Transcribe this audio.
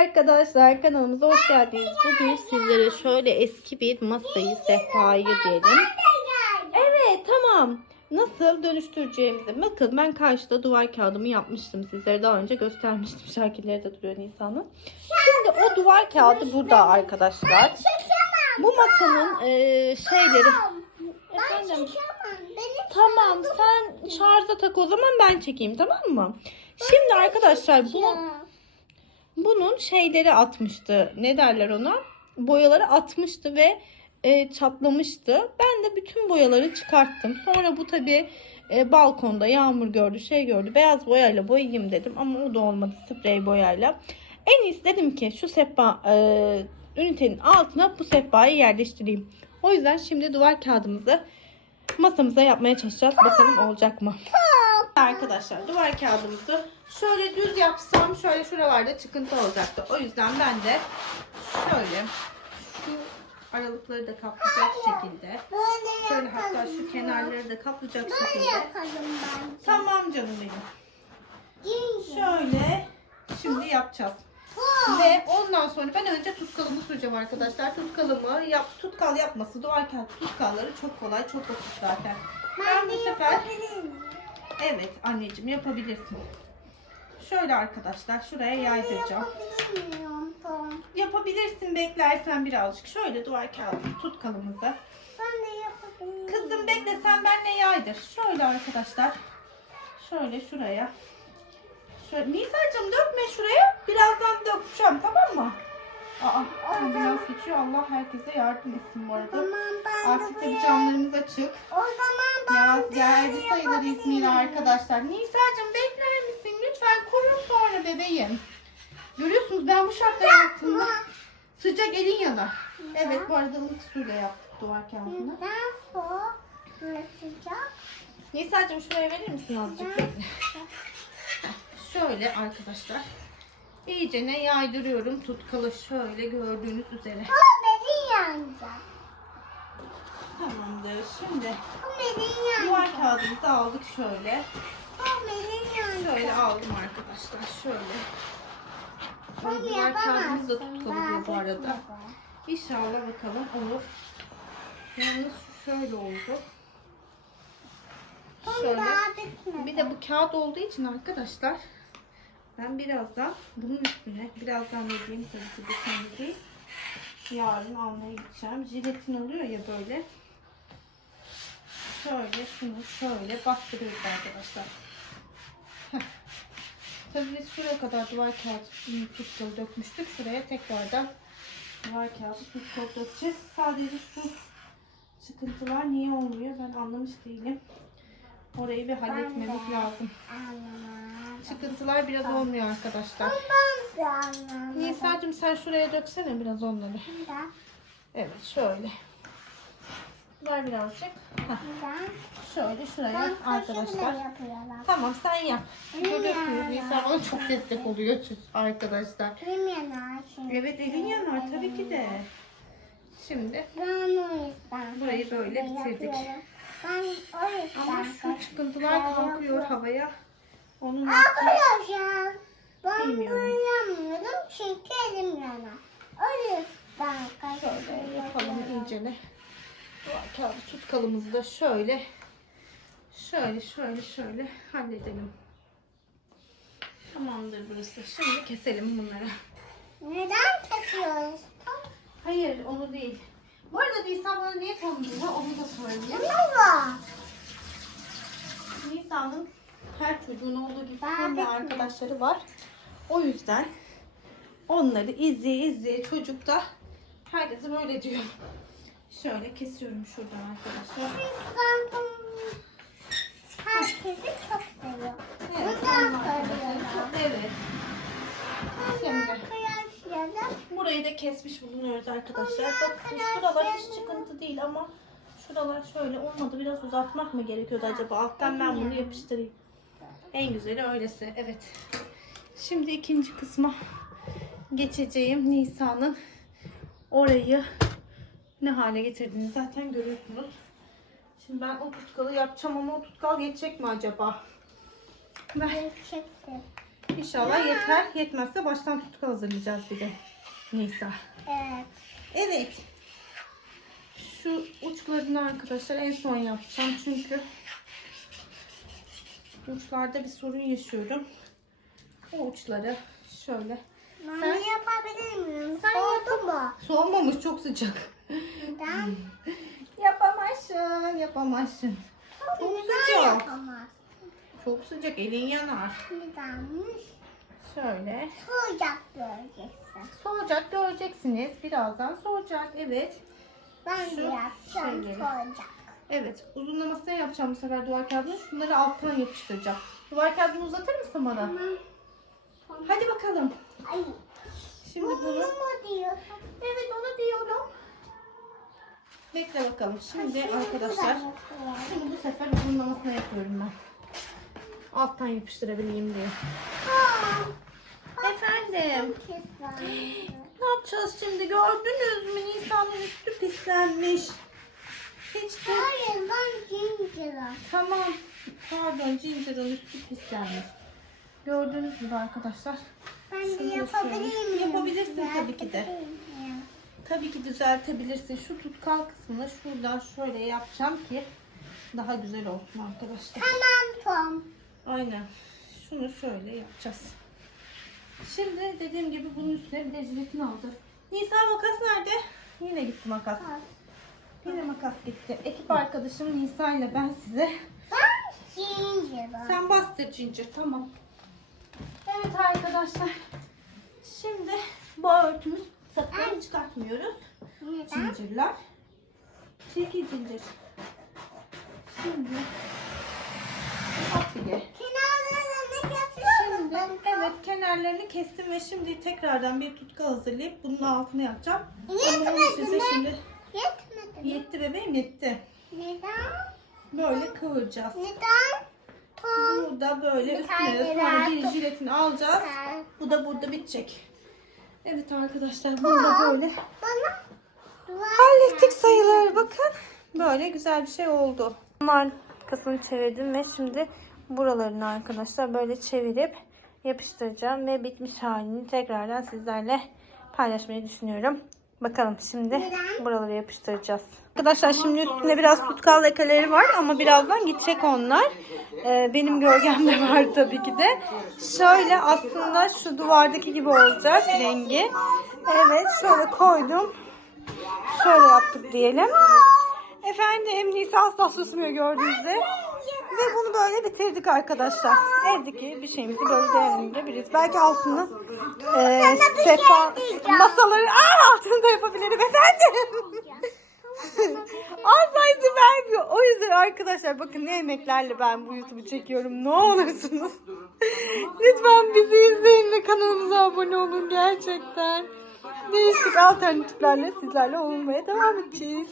Arkadaşlar kanalımıza hoş geldiniz. Bugün sizlere şöyle eski bir masayı, sehpayı diyelim. Evet tamam. Nasıl dönüştüreceğimizi. Bakın ben karşıda duvar kağıdımı yapmıştım. Sizlere daha önce göstermiştim. Şarkıları da duruyor Nisan'ın. Şimdi o duvar kağıdı burada arkadaşlar. Bu masanın eee, şeyleri... Efendim? Tamam sen şarja tak o zaman ben çekeyim tamam mı? Şimdi arkadaşlar bu bunun şeyleri atmıştı. Ne derler ona? Boyaları atmıştı ve e, çatlamıştı. Ben de bütün boyaları çıkarttım. Sonra bu tabi balkonda yağmur gördü, şey gördü. Beyaz boyayla boyayayım dedim ama o da olmadı sprey boyayla. En iyisi dedim ki şu sehpa e, ünitenin altına bu sehpayı yerleştireyim. O yüzden şimdi duvar kağıdımızı masamıza yapmaya çalışacağız. Bakalım olacak mı? Arkadaşlar duvar kağıdımızı şöyle düz yapsam şöyle şuralarda çıkıntı olacaktı. O yüzden ben de şöyle şu aralıkları da kaplayacak şekilde şöyle hatta şu kenarları da kaplayacak şekilde tamam canım benim. Şöyle şimdi yapacağız. Ve ondan sonra ben önce tutkalımı süreceğim arkadaşlar. Tutkalımı yap, tutkal yapması duvar kağıt tutkalları çok kolay, çok basit zaten. Ben bu sefer Evet anneciğim yapabilirsin. Şöyle arkadaşlar şuraya yaydıracağım. Yapabilirsin beklersen birazcık. Şöyle duvar kağıdı tutkalımızı. Kızım bekle sen benle yaydır. Şöyle arkadaşlar. Şöyle şuraya. Şöyle. Nisa'cığım dökme şuraya. Birazdan dökeceğim tamam mı? Aa, biraz geçiyor. Allah herkese yardım etsin bu arada. Artık tabii camlarımız açık. O zaman Yaz geldi sayılır İzmir arkadaşlar. Nisa'cığım bekler misin? Lütfen kurun sonra bebeğim. Görüyorsunuz ben bu şartlar altında sıcak elin yanar. Evet bu arada ılık suyla yaptık duvar kağıdını. neden soğuk sıcak? Nisa'cığım şuraya verir misin azıcık? Şöyle arkadaşlar. İyice ne yaydırıyorum tutkalı şöyle gördüğünüz üzere. O beni yanacak. Tamamdır. Şimdi duvar kağıdımızı aldık şöyle. O beni yanacak. Şöyle aldım arkadaşlar. Şöyle. Onu Duvar kağıdımız da tutkalı bu arada. İnşallah bakalım olur. Yalnız şöyle oldu. Şöyle. Bir de bu kağıt olduğu için arkadaşlar ben birazdan bunun üstüne birazdan dediğim tabii ki bu değil. Yarın almaya gideceğim. Jiletin oluyor ya böyle. Şöyle şunu şöyle bastırıyoruz arkadaşlar. Tabii biz şuraya kadar duvar kağıdı tutkalı dökmüştük. Şuraya tekrardan duvar kağıdı tutkalı dökeceğiz. Sadece şu çıkıntılar niye olmuyor ben anlamış değilim. Orayı bir halletmemiz lazım. Çıkıntılar biraz olmuyor arkadaşlar. Nisa'cığım sen şuraya döksene biraz onları. Evet şöyle. Ver birazcık. Heh, şöyle şuraya arkadaşlar. Tamam sen yap. Görüyorsunuz. Nisa bana çok destek oluyor arkadaşlar. Elim yanar şimdi. Evet elin yanar tabii ki de. Şimdi. Burayı böyle bitirdik. Ama şu çıkıntılar kalkıyor havaya. Onun Arkadaşlar ben bunu yapmıyorum çünkü elim yanar. O yüzden şöyle yapalım iyicene. Kağıdı tutkalımızı da şöyle şöyle şöyle şöyle halledelim. Tamamdır burası. Şimdi keselim bunları. Neden kesiyoruz? Hayır onu değil. Bu arada Nisa bana niye tanıdığını onu da. Ne var? Nisa'nın her çocuğun olduğu gibi kendi de- arkadaşları var. O yüzden onları izleye izleye çocuk da herkese böyle diyor. Şöyle kesiyorum şuradan arkadaşlar. Herkesi çok seviyorum. Burayı da kesmiş bulunuyoruz arkadaşlar. Bakın şuralar hiç çıkıntı değil ama şuralar şöyle olmadı. Biraz uzatmak mı gerekiyordu acaba? Alttan ben bunu yapıştırayım. En güzeli öylesi. Evet. Şimdi ikinci kısma geçeceğim. Nisan'ın orayı ne hale getirdiğini zaten görüyorsunuz. Şimdi ben o tutkalı yapacağım ama o tutkal geçecek mi acaba? Ver. Çekti. İnşallah yeter. Yetmezse baştan tutkal hazırlayacağız bir de. Nisa. Evet. Evet. Şu uçlarını arkadaşlar en son yapacağım çünkü uçlarda bir sorun yaşıyorum. O uçları şöyle. Ben Sen- yapabilir miyim? Sen Oldu mu? Soğumamış çok sıcak. Neden? Yapamazsın, yapamazsın. Çok Neden sıcak. yapamaz? Çok sıcak, elin yanar. Nedenmiş? Şöyle. Soğuyacak göreceksin. Soğuyacak göreceksiniz. Birazdan soğuyacak. Evet. Ben de yapacağım şeyleri. soğuyacak. Evet. Uzunlamasını yapacağım bu sefer duvar kağıdını. Şunları alttan yapıştıracağım. Duvar kağıdını uzatır mısın bana? Tamam. Hadi bakalım. Ay. Şimdi Bunu bunu... mu diyorsun? Evet onu diyorum. Bekle bakalım. Şimdi arkadaşlar. Şimdi bu sefer uzunlamasını yapıyorum ben. Alttan yapıştırabileyim diye. Efendim. Ne yapacağız şimdi? Gördünüz mü? Nisan'ın üstü pislenmiş. Hiç de... Hayır ben cincirim. Tamam. Pardon Ginger'ın üstü pislenmiş. Gördünüz mü arkadaşlar? Ben de Şöyle yapabilir miyim? Yapabilirsin tabii ki de. Tabii ki düzeltebilirsin. Şu tutkal kısmını şuradan şöyle yapacağım ki daha güzel olsun arkadaşlar. Tamam Tom. Aynen. Şunu şöyle yapacağız. Şimdi dediğim gibi bunun üstüne bir de jiletini alacağız. Nisa makas nerede? Yine gitti makas. Yine makas gitti. Ekip arkadaşım Nisa ile ben size. Ben cincirim. Sen bastır Ginger tamam. Evet arkadaşlar. Şimdi bu örtümüz sakın çıkartmıyoruz. Neden? Ginger'lar. Çekil Ginger. Şimdi at bir de. Kenarlarını kesiyor Şimdi musun? Evet kenarlarını kestim ve şimdi tekrardan bir tutkal hazırlayıp bunun altına yapacağım. Yetmedi Ama size mi? şimdi Yetmedi mi? yetti bebeğim yetti. Neden? Böyle kıvıracağız. Neden? Tom. Burada böyle Bir üstüne tane sonra daha bir tut- jiletini alacağız. Ha. Bu da burada bitecek. Evet arkadaşlar bunu da böyle Bana duvar hallettik sayıları bakın. Böyle güzel bir şey oldu. Bunlar arkasını çevirdim ve şimdi buralarını arkadaşlar böyle çevirip yapıştıracağım ve bitmiş halini tekrardan sizlerle paylaşmayı düşünüyorum. Bakalım şimdi buraları yapıştıracağız. Arkadaşlar şimdi üstünde biraz tutkal lekeleri var ama birazdan gidecek onlar. Ee, benim gölgemde var tabii ki de. Şöyle aslında şu duvardaki gibi olacak rengi. Evet şöyle koydum. Şöyle yaptık diyelim. Efendim Nisa asla susmuyor gördüğünüz üzere. Ve bunu böyle bitirdik arkadaşlar. Evdeki bir şeyimizi böyle değerlendirebiliriz. Belki altını e, sefa, masaları aa, altını da yapabilirim efendim. Asla izin vermiyor. O yüzden arkadaşlar bakın ne emeklerle ben bu YouTube'u çekiyorum. Ne olursunuz. Lütfen bizi izleyin ve kanalımıza abone olun gerçekten. Değişik alternatiflerle sizlerle olmaya devam edeceğiz.